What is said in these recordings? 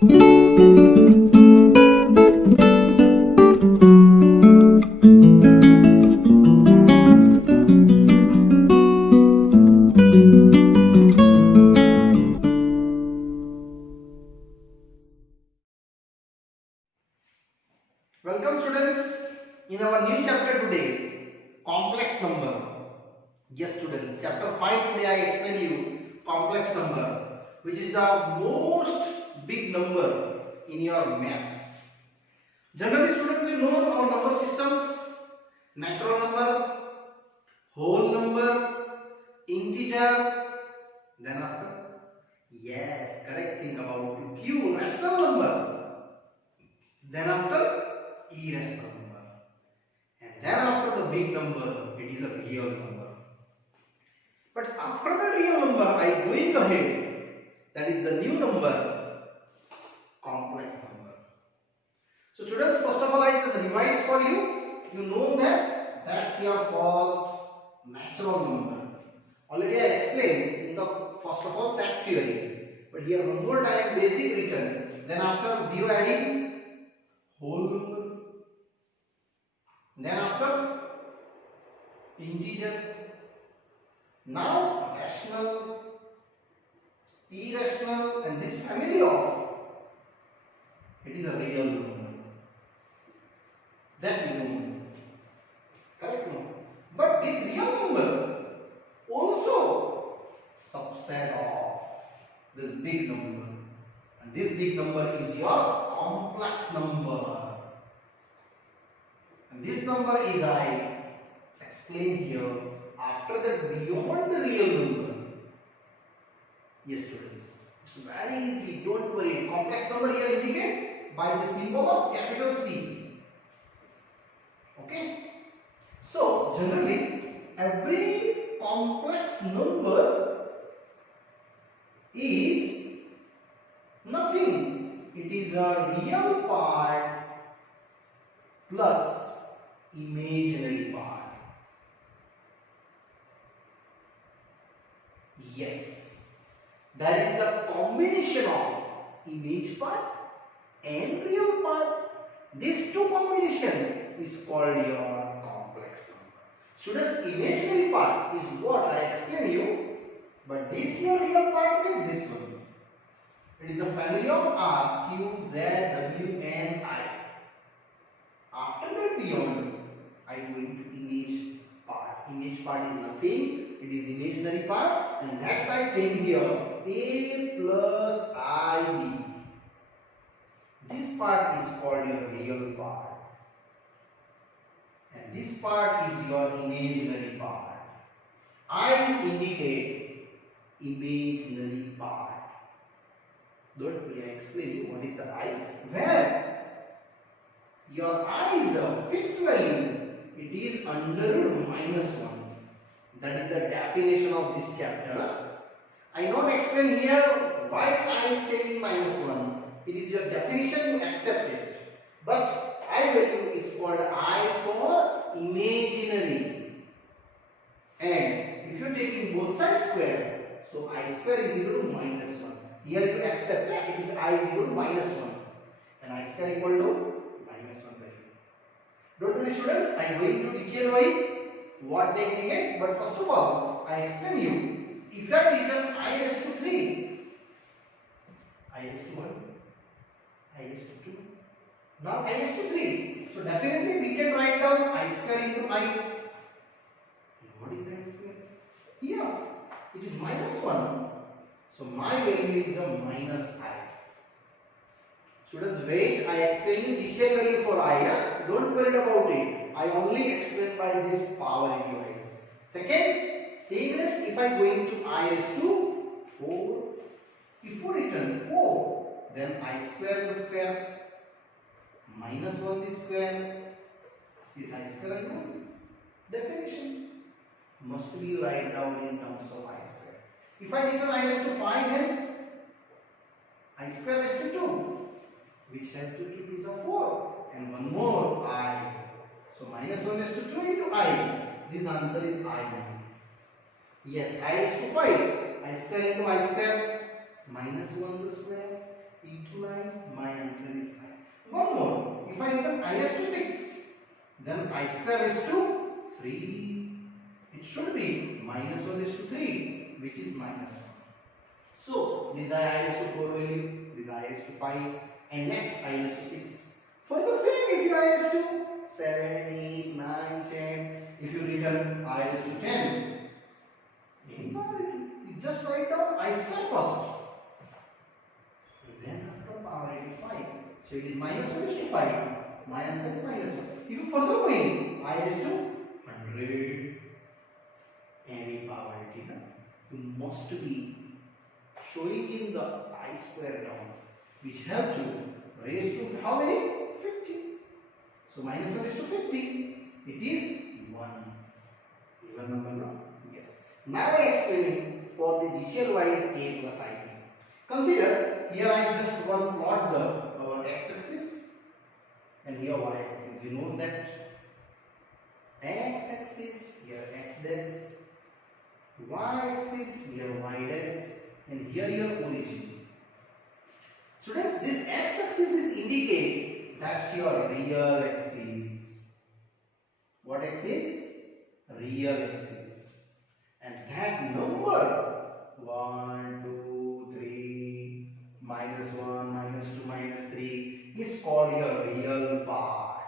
Welcome students in our new chapter today, complex number. Yes students, chapter 5 today I explain you complex number, which is the most big number in your maths. Generally students, you know our number systems: natural number, whole number, integer, then after, yes, correct thing about Q, rational number, then after irrational number. And then after the big number, it is a real number. But after the real number, I going ahead. That is the new number, complex number. So students, first of all, I just revise for you. You know that that's your first natural number. Already I explained in the first of all set theory. But here one more time, basic written. Then after zero adding, whole number. Then after integer. Now rational, irrational, and this family of it is a real number. That we know. Correct? No? But this real number also subset of this big number. And this big number is your complex number. And this number is I explained here. After that, beyond the real number. Yes students, it's very easy, don't worry. Complex number here indicated by the symbol of capital C. Okay. So generally every complex number is nothing. It is a real part plus imaginary part. Yes, that is the combination of image part and real part. These two combination is called your complex number. Students, imaginary part is what I explain you, but this your real part is this one. It is a family of R, Q, Z, W, and I. After that beyond, I am going to image part. Image part is nothing. It is imaginary part, and that side same here, A plus IB. This part is called your real part, and this part is your imaginary part. I indicate imaginary part. Don't worry, I explain you what is the I. Where your I is a fixed value, it is under root minus 1. That is the definition of this chapter. I don't explain here why I is taking minus 1. It is your definition, you accept it. But I value is called I for imaginary. And if you are taking both sides square, so I square is equal to minus 1. Here you accept that it is I is equal to minus 1. And I square equal to minus 1 value. Don't worry students, I am going to detail wise what they indicate, but first of all, I explain you. If I written I raised to 3, I raised to 1, I raised to 2, now I raised to 3. So definitely we can write down I square into I. What is I square? Here, it is minus 1. So my value is a minus I. Students, wait, I explain you initial value for I. Don't worry about it. I only explain by this power device. Second, same as if I going to I raised to 4. If we return 4, then I square the square minus 1 the square is I square again. Definition must be write down in terms of I square. If I return I raised to 5, then I square raised to 2, which have 2 to 2 is a 4, and one more I. So minus 1 raised to 2 into I. This answer is I. Yes, I raised to 5. I square into I square minus 1 the square into I. I raised to 6. Then I square raised to 3. It should be minus 1 raised to 3, which is minus 1. So this I raised to 4 value, this I raised to 5, and next I raised to 6. Further same, if you I raised to 7, 8, 9, 10, if you return I raised to 10, inequality. You just write down I square first. Then after power it is 5. So it is minus 1 raised to 5. My answer is minus 1. If you further go in, I raised to 100. Any power it is. You must be showing in the I square term, which have to raise to how many? 50. So minus 1 is to 50. It is 1. Even number no? Yes. Now I explaining for the decimal wise a plus ib. Consider here I just one plot the our x-axis and here y-axis. You know that x-axis here x dash, y-axis here y dash, and here your origin. Students, this x-axis is indicate that's your real axis. What axis? Real axis. And that number 1, 2, 3, minus 1, minus 2, minus 3 is called your real part.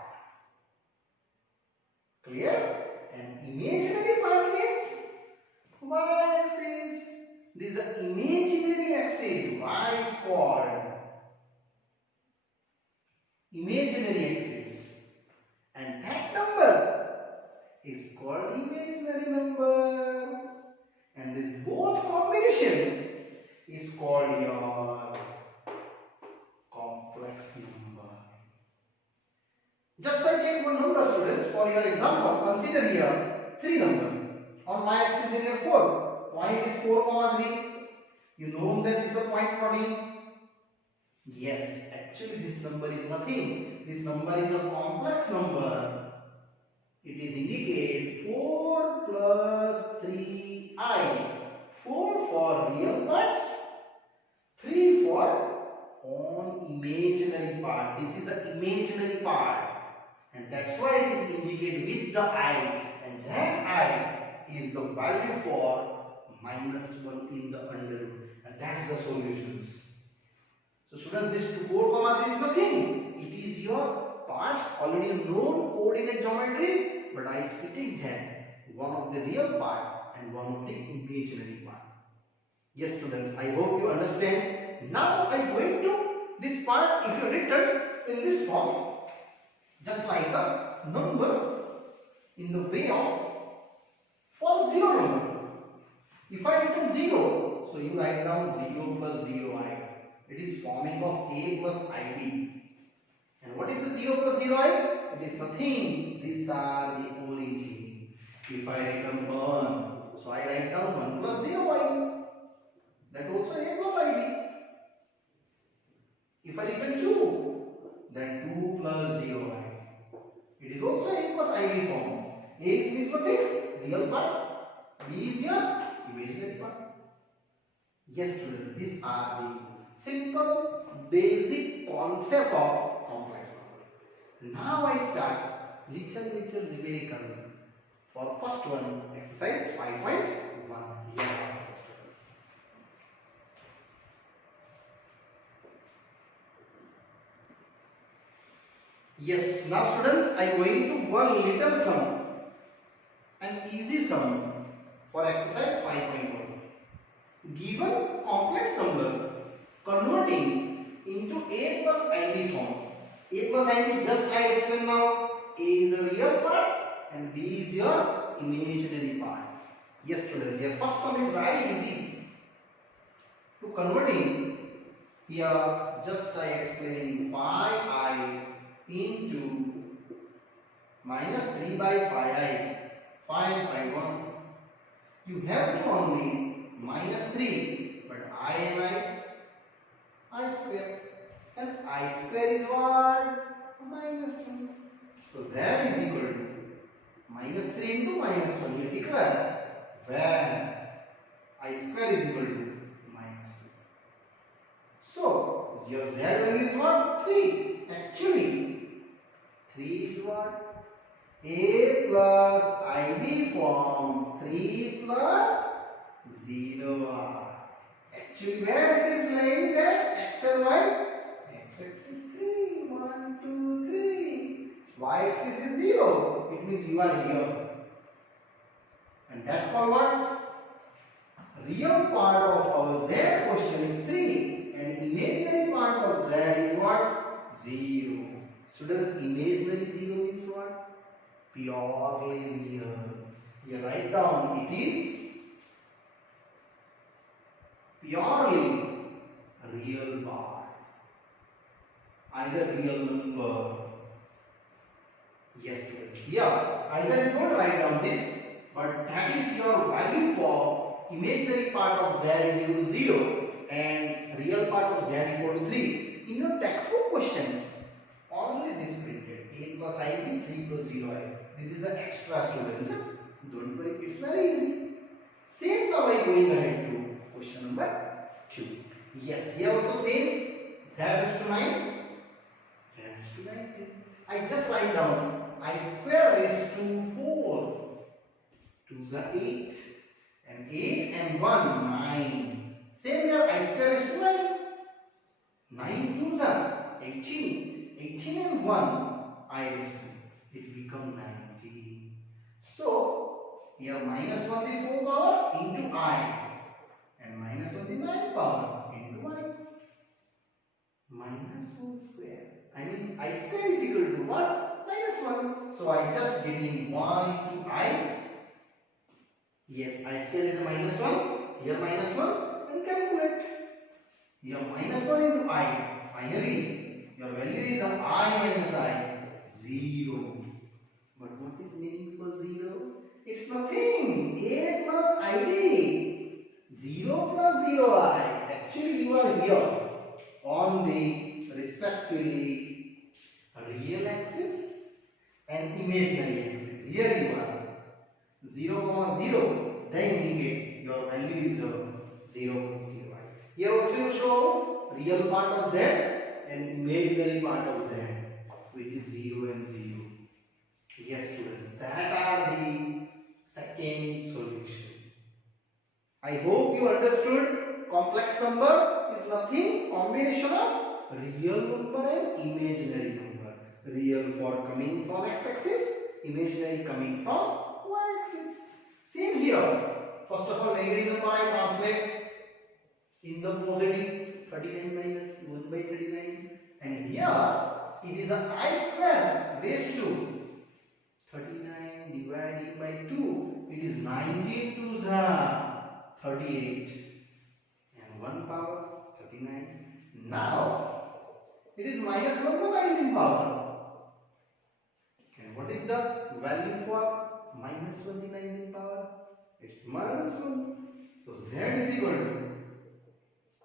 Clear? And imaginary part means y-axis. This is an imaginary axis. Y is called imaginary axis. And that number is called imaginary number. And this both combination is called your complex number. Just I take one number, students, for your example. Consider here 3 number. On y-axis in your 4. Point is 4, 3. You know that is a point plotting. Yes, actually this number is nothing. This number is a complex number. It is indicate 4 plus 3i. 4 for real parts, 3 for on imaginary part. This is the imaginary part. And that's why it is indicated with the I. And that I is the value for minus 1 in the under root. And that's the solutions. So students, this 4, 3 is nothing. It is your parts already known coordinate geometry, but I splitting them. One of the real part and one of the imaginary part. Yes students, I hope you understand. Now I go into this part. If you written in this form, just like a number in the way of for 0 number. If I written 0, so you write down 0 plus 0i. It is forming of a plus ib. And what is the 0 plus 0i? It is nothing. These are the origin. If I written 1, so I write down 1 plus 0i. That also a plus ib. If I written 2, then 2 plus 0i. It is also a plus ib form. A is nothing, real part. B is your imaginary part. Yes students, these are the simple basic concept of complex number. Now I start little numerical for first one, exercise 5.1. Here. Yes, now students, I am going to one little sum, an easy sum for exercise 5.1. Given complex number converting into a plus ib form. A plus ib just I explained now. A is the real part and b is your imaginary part. Yes students, here first sum is very easy. To converting, here just I explained 5i into minus 3 by 5i, 5 and 5 1. You have to only minus 3, but I and I square, and I square is what? Minus 1. So z is equal to minus 3 into minus 1. You declare where I square is equal to minus 2. So your z value is what? 3. Actually 3 is what? A plus IB form 3 plus 0i. Actually, where it is lying that x and y? X-axis 3, 1, 2, 3. Y-axis is 0. It means you are here. And that called what? Real part of our z question is 3 and imaginary part of z is what? 0. Students, imaginary 0 means what? Purely real. You write down it is purely real part. Either real number. Yes, students. Here, either you don't write down this, but that is your value for imaginary part of z is equal to 0 and real part of z equal to 3. In your textbook question, only this printed a plus ib 3 plus 0i. This is an extra, students. Don't worry, it's very easy. Same now I going ahead to question number 2. Yes, here also same. Z is to 9. Z is to 19. I just write down I square is to 4. 2s are 8 and 8 and 1 9. Same here I square is to 9. 9 2s are 18. 18 and 1 I raised to. It become 90. So here minus 1 the 4 power into I and minus 1 the 9 power into I. Minus 1 square. I mean I square is equal to what? Minus 1. So I just getting 1 into I. Yes, I square is a minus 1. Here minus 1 and calculate. Here minus 1 into I. Finally, your value is of I minus I. 0. But what is meaning for 0? It's nothing. A plus ID. 0 plus 0i. Actually, you are here on the respectively real axis and imaginary axis. Here you are. 0, 0, then indicate your value is 0 plus 0i. Here also you show real part of z and imaginary part of z, which is 0 and 0. Yes, students, that are the second solution. I hope you understood. Complex number is nothing combination of real number and imaginary number. Real for coming from x-axis, imaginary coming from y-axis. Same here. First of all, negative number I translate in the positive 39 minus 1 by 39. And here it is an I square raised to 39 divided by 2. It is 19 to the 38 and 1 power 39. Now it is minus 1 to 19 power. And what is the value for minus 1 to 19 power? It's minus 1. So z is equal to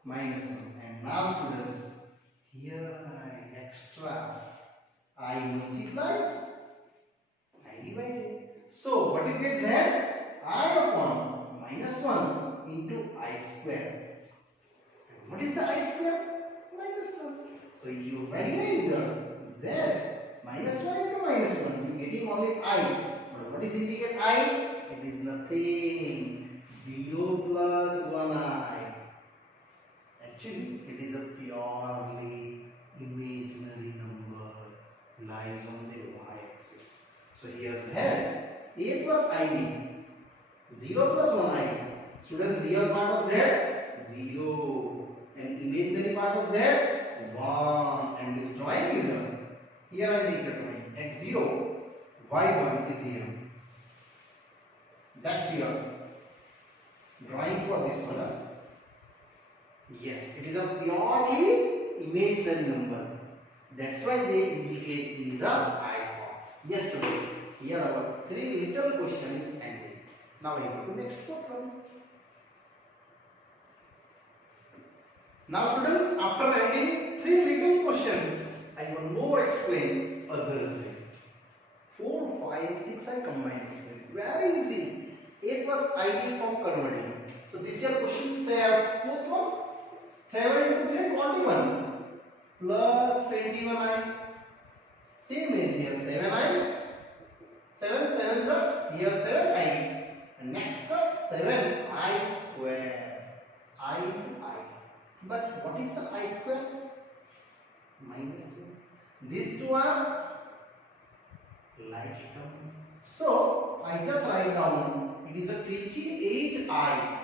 minus 1. And now students, here I extra, I multiply, I divide. So what you get z? I upon minus 1 into I square. And what is the I square? Minus 1. So your value is z minus 1 into minus 1. You getting only I. But what is indicate I? It is nothing. 0 plus 1i. Actually, it is a purely imaginary number lies on the y-axis. So here z a plus ib. 0 plus 1i. Students, real part of z 0 and imaginary part of z 1. And this drawing is here I make the drawing. x0, y1 is here. That's here. Drawing for this one. Yes, it is a purely imaginary number. That's why they indicate in the I form. Yes, students. Here our 3 little questions ended. Now I go to next problem. Now students, after ending 3 little questions, I will more explain other thing. 4, 5, 6 I combine explain. Very easy. A plus ib form converting. So this year questions say 4th one. 7 into 3 21 plus 21i. Same as here 7i. 7 7 the here 7i. And next 7i square. I into I. But what is the I square? Minus 1. These two are like term. So I just write down it is a 28i.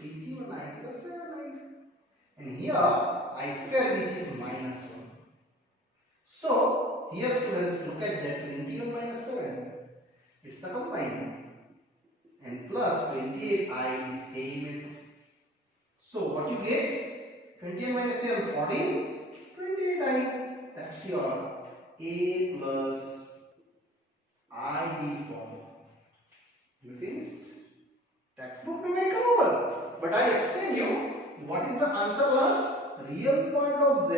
21i plus 7i. And here I square which is minus 1. So here students look at that 21 minus 7. It's the combined. And plus 28i is same as. So what you get? 21 minus 7 14. 28i. That's your A plus IB form. You finished? Textbook numerical over. But I explain you what is the answer last? Real part of Z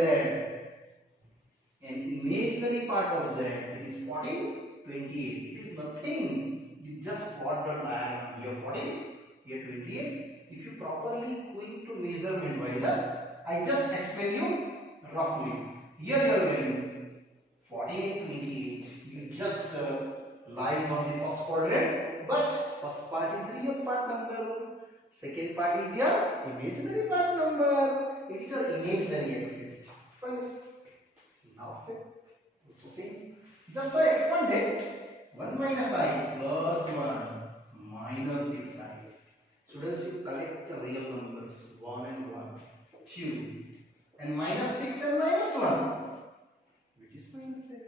and imaginary part of Z. It is 14, 28. It is nothing. You just got the diagram. Here 14, here 28. If you properly quick to measurement by that, I just explain you roughly. Here your value 14 and 28. You just lies on the first quadrant, but first part is real part number, second part is your imaginary part number. It is your imaginary axis. First, now fifth, also same. Just I expanded 1 minus I plus 1 minus 6i. Students, you collect the real numbers 1 and 1, 2, and minus 6 and minus 1, which is minus 7.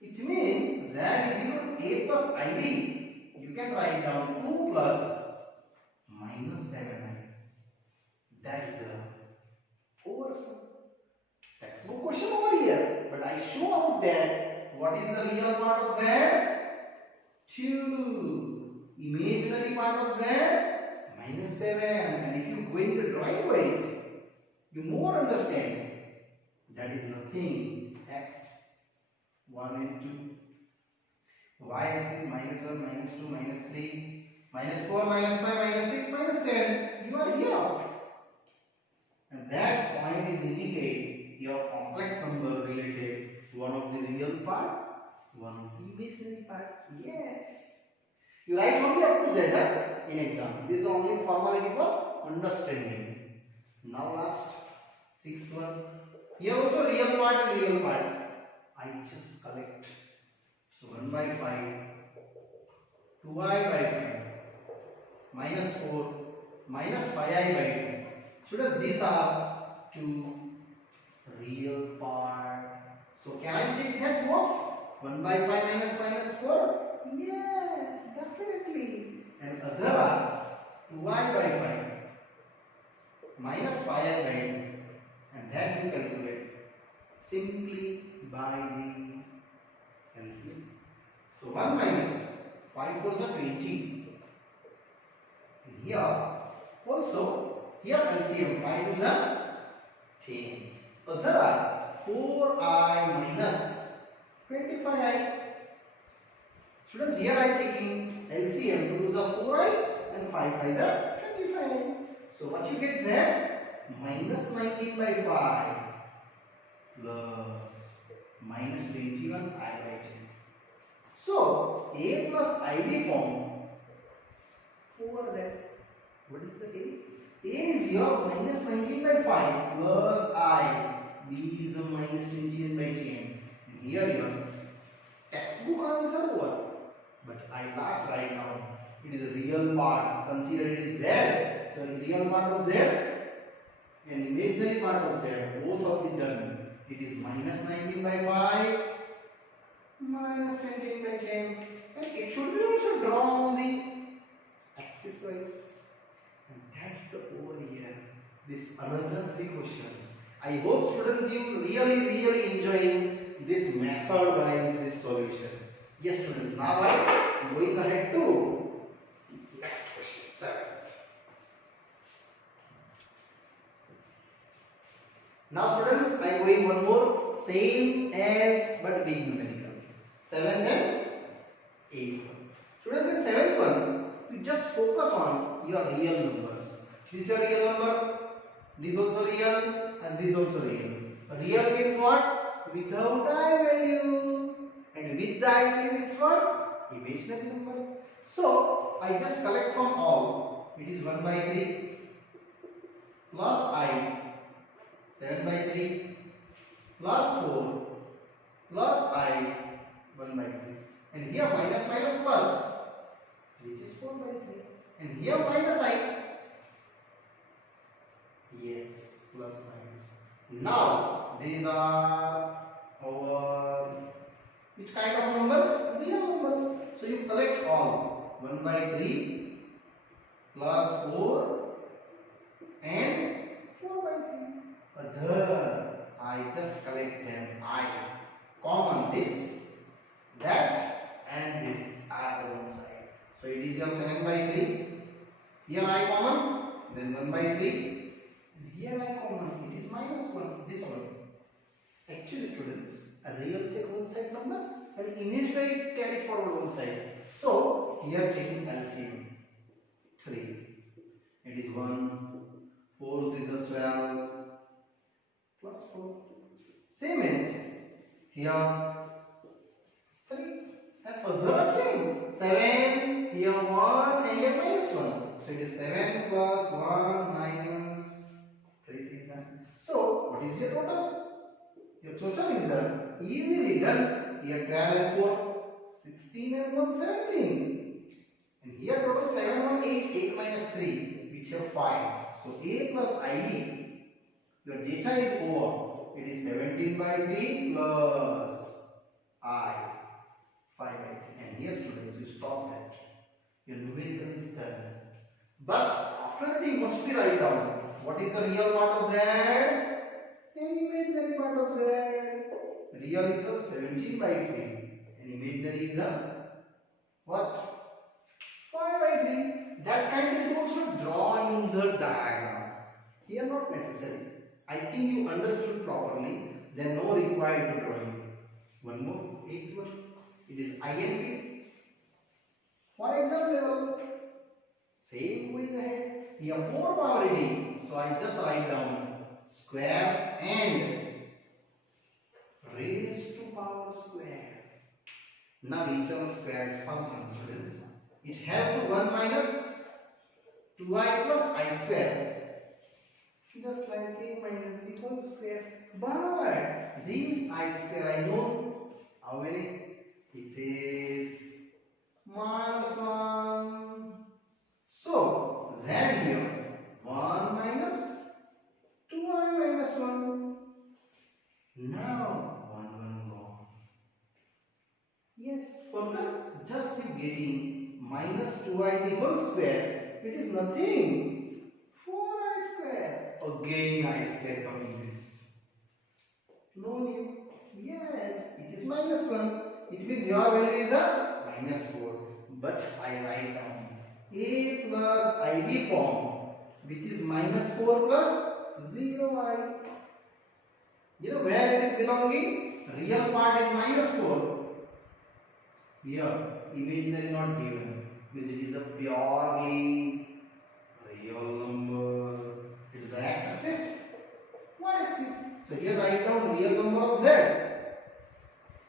It means Z is equal to A plus IB. You can write down 2 plus minus 7i. That is the oversum. Textbook question over here. But I show out that what is the real part of Z? 2. Imaginary part of Z? Minus 7. And if you go in the drawing wise, you more understand. That is nothing. X 1 and 2. Y-axis minus 1, minus 2, minus 3, minus 4, minus 5, minus 6, minus 7. You are here. And that point is indicate your complex number related one of the real part, one of the imaginary part. Yes. You write only up to that in exam. This is only formality for understanding. Now last, sixth one. Here also real part and real part. I just collect. So 1 by 5, 2i by 5, minus 4, minus 5i by 2. Students, these are two real part. So can I check that both? 1 by 5 minus 4? Yes, definitely. And other are 2i by 5, minus 5i by 2. And that you calculate simply by the LCM. So 1 minus 5 4 is 20. And here also, here LCM 5 2 is 10. Other are 4i minus 25i. Students, here I checking LCM 2 is 4i and 5 5 is 25i. So what you get Z? Minus 19 by 5 plus minus 21 I by 10. So A plus IB form over that. What is the A? A is your minus 19 by 5 plus I. B is a minus 20 by 10. And here your textbook answer over. But I last write down. It is a real part. Consider it is Z. So real part of Z and imaginary part of Z. Both of it done. It is minus 19 by 5 minus 20 by 10. And it should be also drawn on the axis wise. And that's the over here. This another 3 questions. I hope students you really enjoying this method wise this solution. Yes students, now I am going ahead to next question, 7th. Now students, I am going one more same as but big numerical. 7th and 8th one. Students, in 7th one, you just focus on your real numbers. This is your real number, this also real and this also real. Real means what? without eigenvalue, and with the eigenvalue it's what? Imaginary number. So I just collect from all. It is 1 by 3 plus I 7 by 3 plus 4 plus I 1 by 3, and here minus minus plus, which is 4 by 3, and here minus I. Yes, plus minus. Now these are our which kind of numbers? Real numbers. So you collect all. 1 by 3 plus 4 and 4 by 3. Other, I just collect them. I common this, that, and this are the one side. So it is your 7 by 3. Here I common, then 1 by 3. Here I common, it is minus 1, this one. Actually students, a real check one side number and imaginary carry forward one side. So here checking LCM 3. It is 1, 4 is a 12 plus 4. Same as here 3. And further same. 7, here 1 and here minus 1. So it is 7 plus 1 minus 3 is done. So what is your total? Your total is easily done. Here 12 and 4, 16 and 1, 17. And here total 7, 1, 8, 8 minus 3, which have 5. So A plus IB, your data is over. It is 17 by 3 plus I 5 by 3. And here students, you stop that. Your numerical is done. But after that you must be write down. What is the real part of Z? And imaginary part of Z. Real is a 17 by 3. And imaginary is a what? 5 by 3. That kind is also drawing the diagram. Here not necessary. I think you understood properly. Then no required to drawing. One more, 8th one. It is INP. For example, same going ahead. Here 4 power d. So I just write down square and raised to power square. Now each of square function students. It have to 1 minus 2i plus I square. Just like a minus b whole square. But this I square I know how many? It is minus 1. So z here 1 minus 2i minus 1. Now 1 1 gone. Yes, further just keep getting minus 2i the whole square. It is nothing. 4i square. Again I square coming this. No new. Yes, it is minus 1. It means your value is a minus 4. But I write down a plus ib form, which is minus 4 plus 0i. You know where it is belonging? Real part is minus 4. Here, imaginary not given. Means it is a purely real number. It is the x-axis, y-axis. So here write down real number of z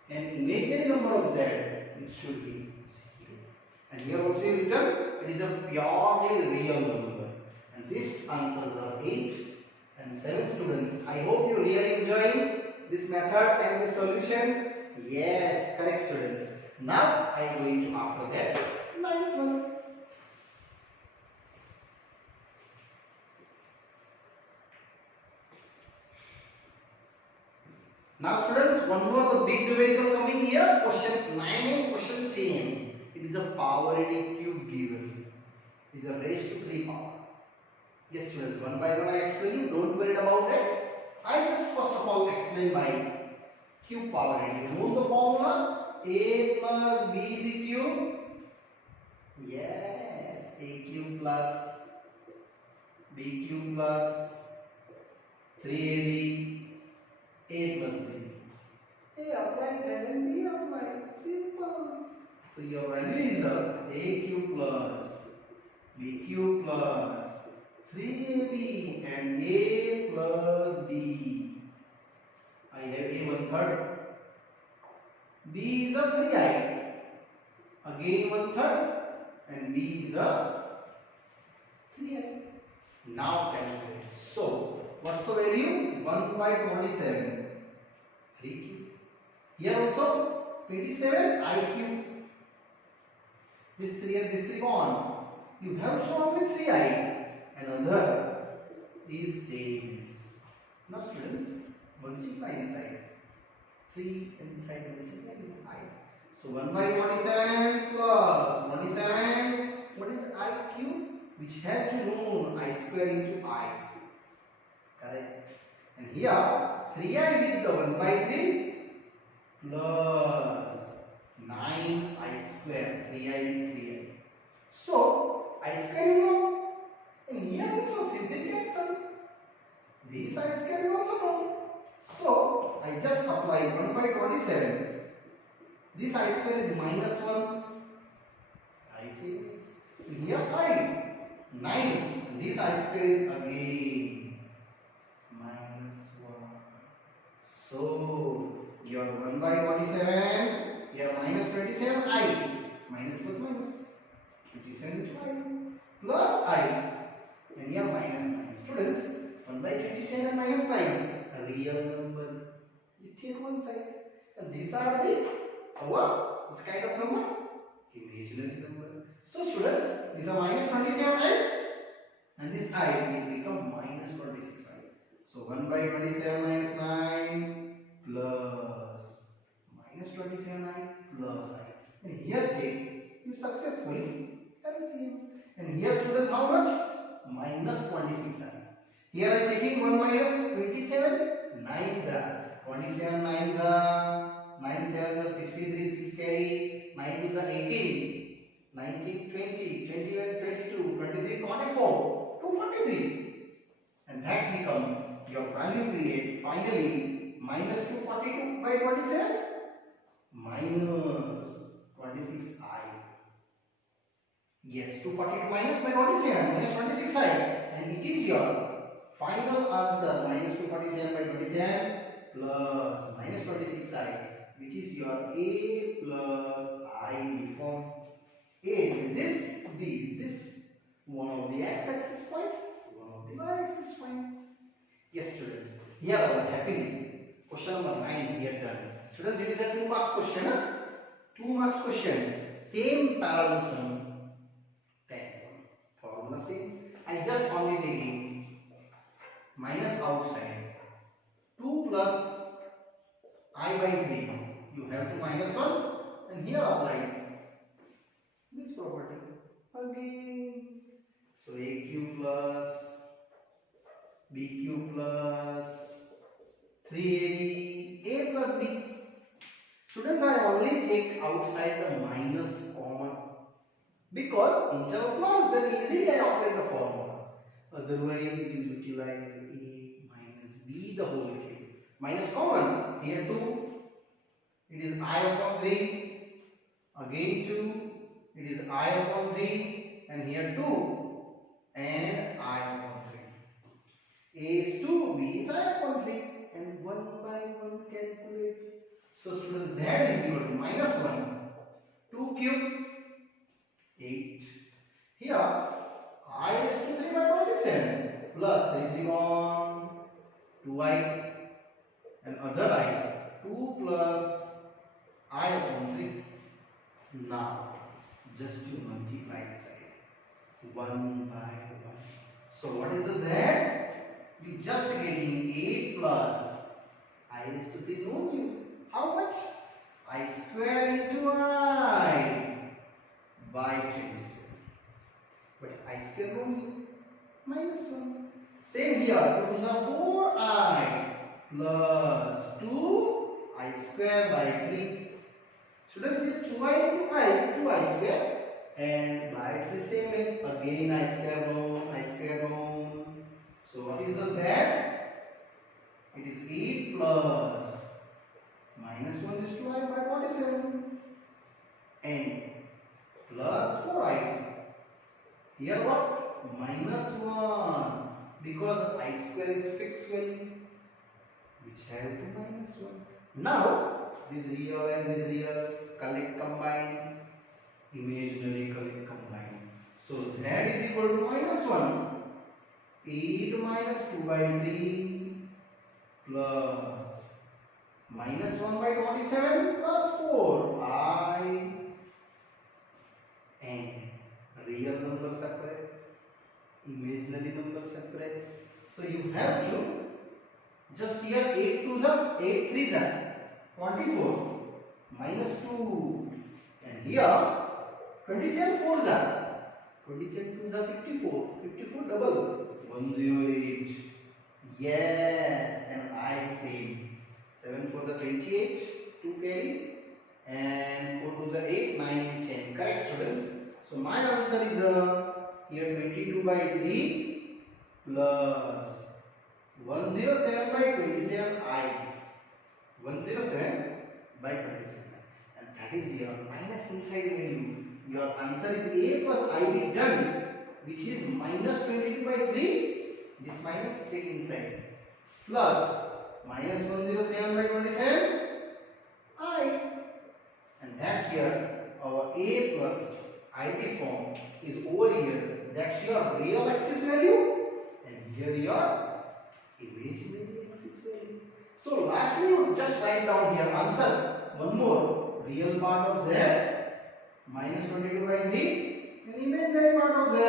and imaginary number of z. It should be 0. And here also written it is a purely real number. And these answers are 8 and 7 students. I hope you really enjoying this method and the solutions. Yes, correct students. Now I am going to after that 9th one. Now students, one more big numerical coming here. Question 9 and question 10. It is a power in a cube given. It is a raised to 3 power. Yes students, one by one I explain you. Don't worry about it. I just first of all explain by cube power in. You know the formula? A plus b the cube. Yes, a cube plus b cube plus 3ab. A plus b. A apply that and b apply. Simple. So your value is a cube plus b cube plus 3ab and a plus b. I I have a 1/3. B is a 3i. Again 1/3. And B is a 3i. Now calculate. So, what's the value? 1/27. 3 cube. Here also 27 I cube. This 3 and this 3 gone. You have shown with 3i. Another is same as. Now students, multiply inside. 3 inside multiply with I. So 1/27 plus 27. What is I cube? Which have to know I square into I. Correct. And here 3i with the 1/3 plus 9i square. 3i with 3i. So I square you know. And here also 3 cancel. This I square is also known. So I just apply 1/27. This I square is -1. I see this. And here I 9. And this I square is again -1. So your 1/27. Here -27 I. Minus plus minus. 27 into I. Plus I. And here -9. Students, 1/27 minus 9, a real number. You take one side. And these are the which kind of number? Imaginary number. So students, these are -27i and this I will become -26i. So 1/27 minus 9 plus -27i plus I. And here take you successfully LCM. And here students, how much? -26i. Here I am taking 1 minus 27. 9s are 27. 9s are 9 7 are 63. 6 carry. 9 2s are 18. 19 20. 21 22. 23 24. 243. And that's become your value create finally -242/27 minus 26i. Yes, 242 minus by 27 minus 26i, and it is your final answer -247/27 plus -26i, which is your A plus I will form. A is this, B is this. One of the x-axis point, one of the y-axis point. Yes students, here our happily question number 9 we have done. Students, it is a 2 marks question. 2 marks question. Same parallel sum. 10. Formula same. I just only taking minus outside. 2 plus I/3. You have to minus 1 and here apply this property again. So A cube plus B cube plus 3AB, A plus B. Students, I only take outside the minus common because instead of plus then easily I operate the formula. Otherwise you utilize A minus B the whole cube. Minus common, here 2, it is I/3, again 2, it is I/3, and here 2 and I/3. A is 2, B is I/3, and 1 by 1 calculate. So students, Z is equal to -1, 2 cube, 8. Here I is to 3/27 plus 3 on 2i and other I 2 plus I/3. Now just to multiply inside 1 by 1. So what is the Z? You just getting 8 plus I is to 3 known you. How much? I square into I by 27. But I square only -1. Same here. 2 to the 4i plus 2i square by 3. Students, here 2i into I, 2i square, and by 3 same is again I square home. So what is the Z? It is 8 plus -1 is 2i by 47 and plus 4i. Here what? -1 because I square is fixed value. which have 2 minus 1. Now, this real and this real collect combine, imaginary collect combine. So z is equal to minus 1. 8 minus 2 by 3 plus minus 1 by 27 plus 4 I, and real number separate, imaginary number separate. So you have to just here 8 2s are 8 3s are 24 minus 2, and here 27 4s are 27 2s are 54, 54 double 108. Yes, and I say 7 for the 28, 2 carry, and 4 to the 8, 9 and 10. Correct, students? So my answer is here 22 by 3 plus 107 by 27 I. 107 by 27, and that is your minus inside value. Your answer is A plus I be done, which is minus 22 by 3. This minus take inside, plus minus 107 by 27 I, and that's here our A plus IB form is over here. That's your real axis value, and here your imaginary axis value. So lastly, you just write down here answer one more, real part of z minus 22 by 3 and imaginary part of z.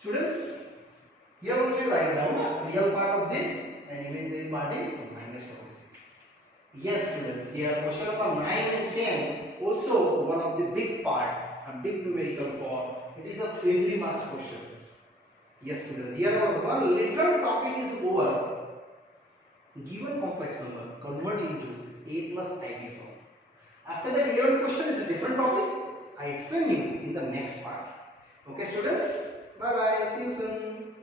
Students, here also you write down the real part of this and imaginary part is minus 26. Yes, students, here question number 9 and 10 also one of the big part, a big numerical form. It is a 3 marks questions. Yes, students, here our one little topic is over. Given complex number convert into A plus IB form. After that, your question is a different topic. I explain you in the next part. Okay, students? Bye bye. See you soon.